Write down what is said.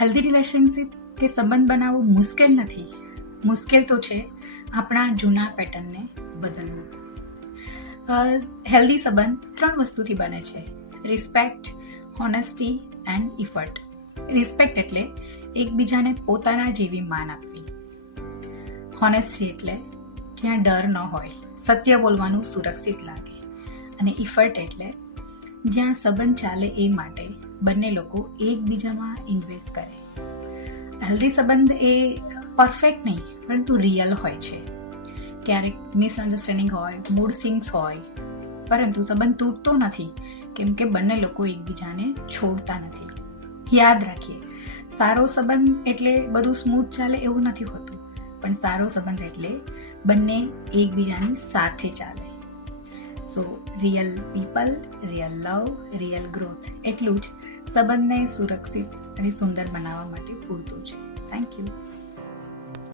Healthy relationship કે સંબંધ બનાવવું મુશ્કેલ નથી. મુશ્કેલ તો છે આપણા જૂના પેટર્નને બદલવું. હેલ્ધી સંબંધ 3 વસ્તુથી બને છે: રિસ્પેક્ટ, હોનેસ્ટી એન્ડ ઇફર્ટ. રિસ્પેક્ટ એટલે એકબીજાને પોતાના જેવી માન આપવી. હોનેસ્ટી એટલે જ્યાં ડર ન હોય, સત્ય બોલવાનું સુરક્ષિત લાગે. અને ઇફર્ટ એટલે જ્યાં સંબંધ ચાલે એ માટે બંને લોકો એકબીજામાં ઇન્વેસ્ટ કરે. હેલ્ધી સંબંધ એ પરફેક્ટ નહીં પરંતુ રિયલ હોય છે. ક્યારેક મિસઅન્ડરસ્ટેન્ડિંગ હોય, મૂડ સ્વિંગ્સ હોય, પરંતુ સંબંધ તૂટતો નથી કેમ કે બંને લોકો એકબીજાને છોડતા નથી. યાદ રાખીએ, સારો સંબંધ એટલે બધું સ્મૂથ ચાલે એવું નથી હોતું, પણ સારો સંબંધ એટલે બંને એકબીજાની સાથે ચાલે. સો રિયલ પીપલ, રિયલ લવ, રિયલ ગ્રોથ એટલું જ સંબંધને સુરક્ષિત અને સુંદર બનાવવા માટે પૂરતું છે. Thank you.